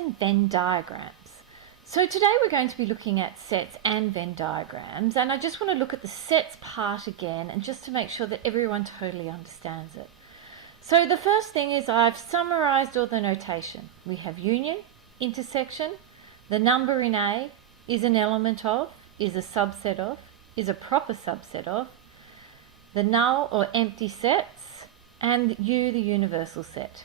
and Venn diagrams. So today we're going to be looking at sets and Venn diagrams, and I just want to look at the sets part again and just to make sure that everyone totally understands it. So the first thing is I've summarized all the notation. We have union, intersection, the number in A is an element of, is a subset of, is a proper subset of, the null or empty sets, and U, the universal set.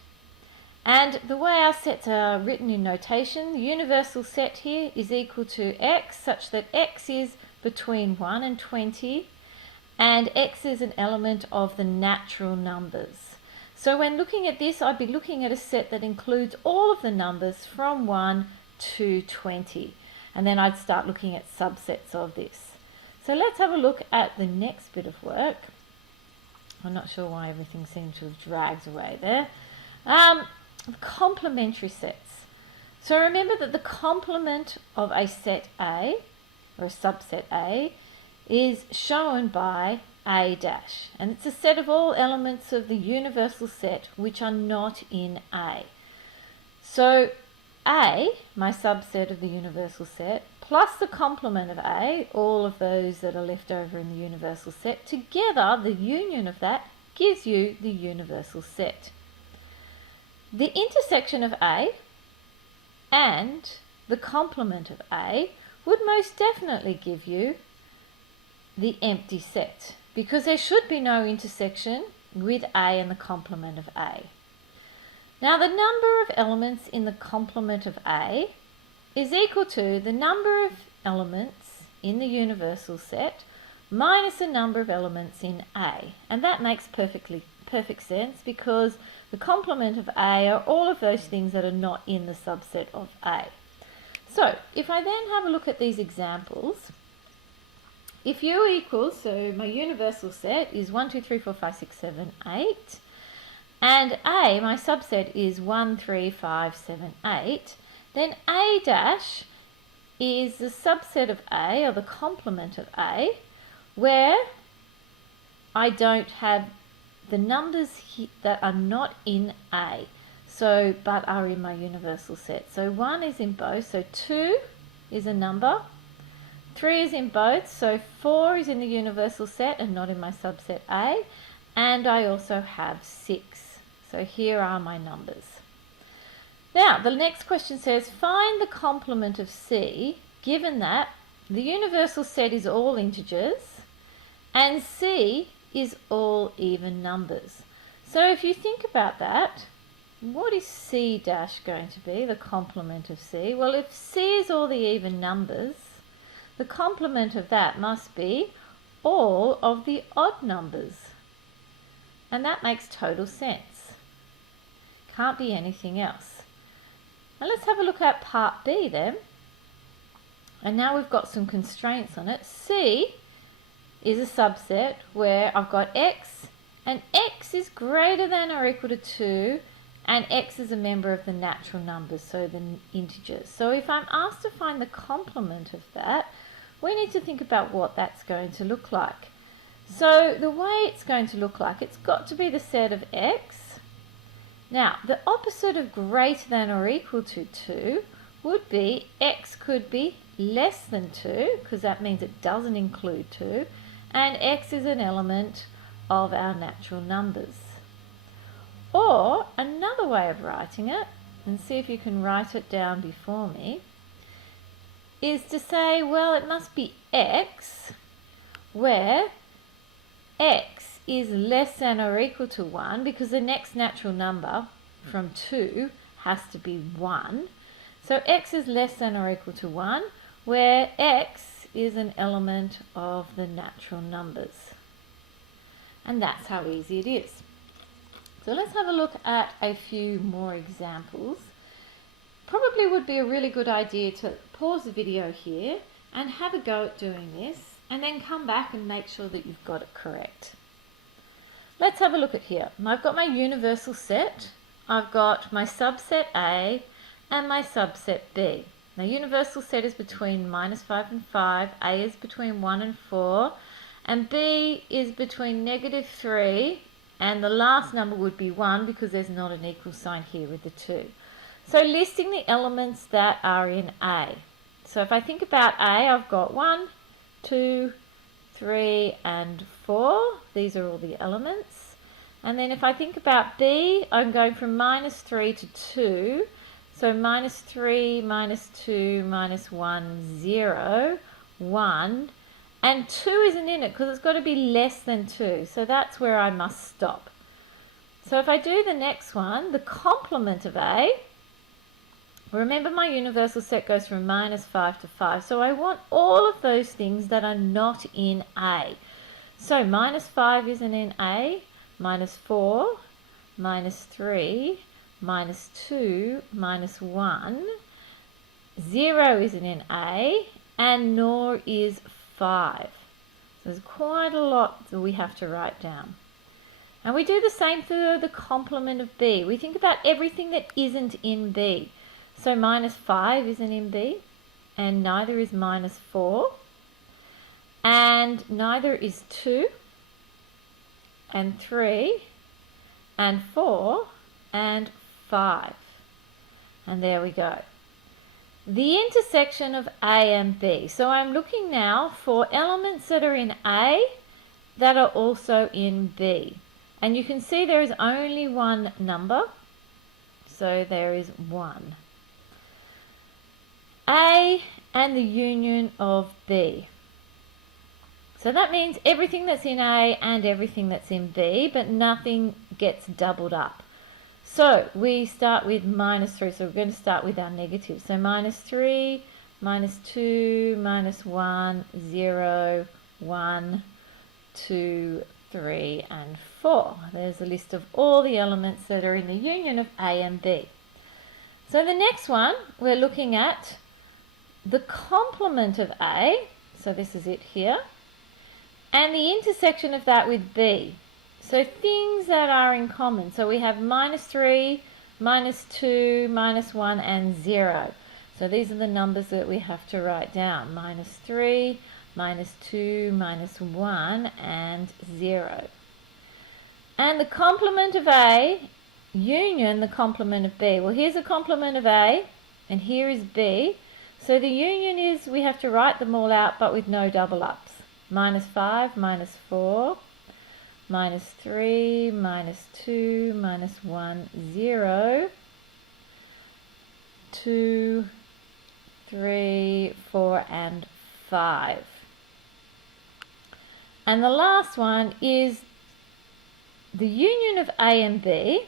And the way our sets are written in notation, the universal set here is equal to x, such that x is between 1 and 20, and x is an element of the natural numbers. So when looking at this, I'd be looking at a set that includes all of the numbers from 1 to 20. And then I'd start looking at subsets of this. So let's have a look at the next bit of work. I'm not sure why everything seems to have dragged away there. Complementary sets. So remember that the complement of a set A, or a subset A, is shown by A dash. And it's a set of all elements of the universal set which are not in A. So A, my subset of the universal set, plus the complement of A, all of those that are left over in the universal set, together the union of that gives you the universal set. The intersection of A and the complement of A would most definitely give you the empty set, because there should be no intersection with A and the complement of A. Now the number of elements in the complement of A is equal to the number of elements in the universal set minus the number of elements in A. And that makes perfect sense, because the complement of A are all of those things that are not in the subset of A. So if I then have a look at these examples, if U equals, so my universal set is 1, 2, 3, 4, 5, 6, 7, 8, and A, my subset, is 1, 3, 5, 7, 8, then A dash is the subset of A, or the complement of A, where I don't have the numbers that are not in A, but are in my universal set. So 1 is in both, so 2 is a number, 3 is in both, so 4 is in the universal set and not in my subset A, and I also have 6. So here are my numbers. Now, the next question says, find the complement of C, given that the universal set is all integers and C is all even numbers. So if you think about that, what is C dash going to be, the complement of C? Well, if C is all the even numbers, the complement of that must be all of the odd numbers. And that makes total sense. Can't be anything else. Now let's have a look at part B then. And now we've got some constraints on it. C is a subset where I've got x, and x is greater than or equal to 2, and x is a member of the natural numbers, so the integers. So if I'm asked to find the complement of that, we need to think about what that's going to look like. So the way it's going to look like, it's got to be the set of x. Now, the opposite of greater than or equal to 2 would be x could be less than 2, because that means it doesn't include 2, and x is an element of our natural numbers. Or another way of writing it, and see if you can write it down before me, is to say, well, it must be x where x is less than or equal to 1, because the next natural number from 2 has to be 1. So x is less than or equal to 1, where x is an element of the natural numbers. And that's how easy it is. So let's have a look at a few more examples. Probably would be a really good idea to pause the video here and have a go at doing this, and then come back and make sure that you've got it correct. Let's have a look at here. I've got my universal set, I've got my subset A and my subset B. Now universal set is between -5 and 5, A is between 1 and 4, and B is between -3, and the last number would be 1 because there's not an equal sign here with the 2. So listing the elements that are in A. So if I think about A, I've got 1, 2, 3 and 4. These are all the elements. And then if I think about B, I'm going from -3 to 2. So -3, -2, -1, 0, 1. And 2 isn't in it because it's got to be less than 2. So that's where I must stop. So if I do the next one, the complement of A, remember my universal set goes from -5 to 5. So I want all of those things that are not in A. So -5 isn't in A, -4, -3, -2, -1. 0 isn't in A, and nor is 5. So there's quite a lot that we have to write down. And we do the same for the complement of B. We think about everything that isn't in B. So -5 isn't in B, and neither is -4, and neither is 2, and 3, and 4, and 5. And there we go. The intersection of A and B. So I'm looking now for elements that are in A that are also in B. And you can see there is only one number. So there is 1. A and the union of B. So that means everything that's in A and everything that's in B, but nothing gets doubled up. So we start with -3, so we're going to start with our negatives. So -3, -2, -1, 0, 1, 2, 3, and 4. There's a list of all the elements that are in the union of A and B. So the next one, we're looking at the complement of A, so this is it here, and the intersection of that with B. So things that are in common. So we have -3, -2, -1, and 0. So these are the numbers that we have to write down. -3, -2, -1, and 0. And the complement of A, union the complement of B. Well, here's a complement of A, and here is B. So the union is, we have to write them all out, but with no double ups. -5, -4, -3, -2, -1, 0, 2, 3, 4, and 5. And the last one is the union of A and B.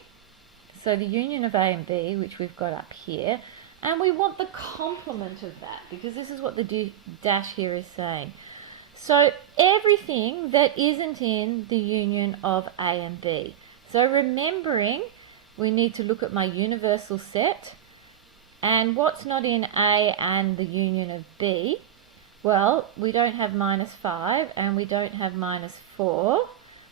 So the union of A and B, which we've got up here, and we want the complement of that because this is what the dash here is saying. So everything that isn't in the union of A and B. So remembering, we need to look at my universal set and what's not in A and the union of B. Well, we don't have -5 and we don't have -4.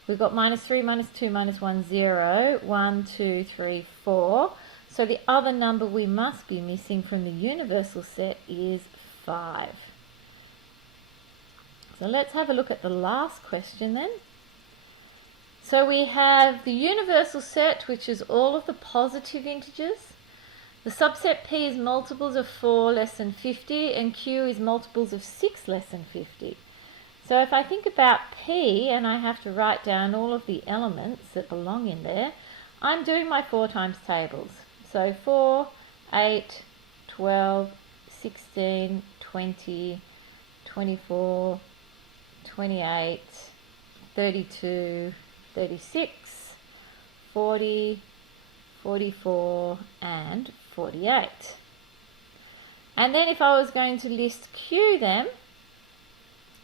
We've got -3, -2, -1, 0, 1, 2, 3, 4. So the other number we must be missing from the universal set is 5. So let's have a look at the last question then. So we have the universal set, which is all of the positive integers. The subset P is multiples of 4 less than 50, and Q is multiples of 6 less than 50. So if I think about P and I have to write down all of the elements that belong in there, I'm doing my 4 times tables. So 4, 8, 12, 16, 20, 24, 28, 32, 36, 40, 44, and 48. And then if I was going to list Q then,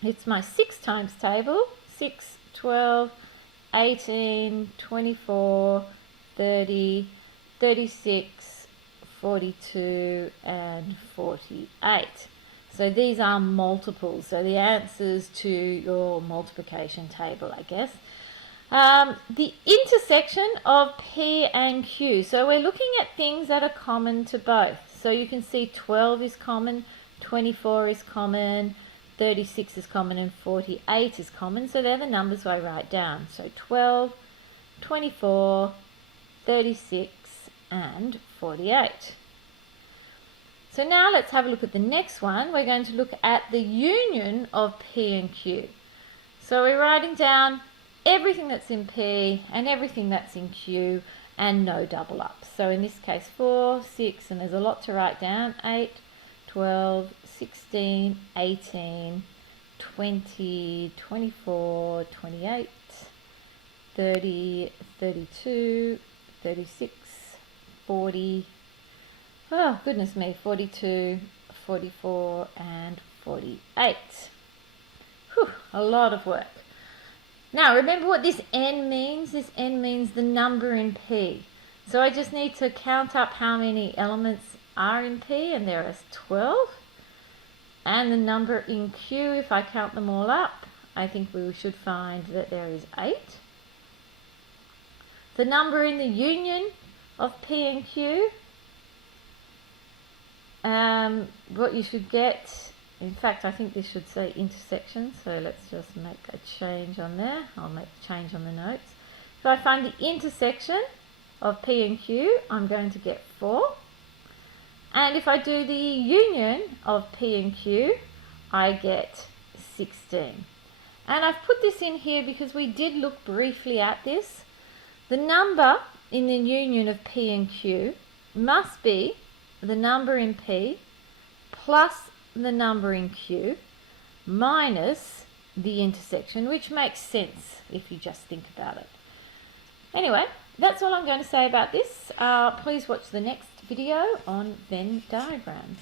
it's my 6 times table, 6, 12, 18, 24, 30, 36, 42, and 48. So these are multiples, so the answers to your multiplication table, I guess. The intersection of P and Q. So we're looking at things that are common to both. So you can see 12 is common, 24 is common, 36 is common, and 48 is common. So they're the numbers I write down. So 12, 24, 36, and 48. So now let's have a look at the next one. We're going to look at the union of P and Q. So we're writing down everything that's in P and everything that's in Q and no double ups. So in this case 4, 6, and there's a lot to write down, 8, 12, 16, 18, 20, 24, 28, 30, 32, 36, 40, oh goodness me, 42, 44 and 48. Whew, a lot of work. Now remember what this n means. This n means the number in P. So I just need to count up how many elements are in P, and there are 12. And the number in Q, if I count them all up, I think we should find that there is 8. The number in the union of P and Q, what you should get, in fact I think this should say intersection, so let's just make a change on there. I'll make a change on the notes. If I find the intersection of P and Q, I'm going to get 4. And if I do the union of P and Q, I get 16. And I've put this in here because we did look briefly at this. The number in the union of P and Q must be the number in P plus the number in Q minus the intersection, which makes sense if you just think about it. Anyway, that's all I'm going to say about this. Please watch the next video on Venn diagrams.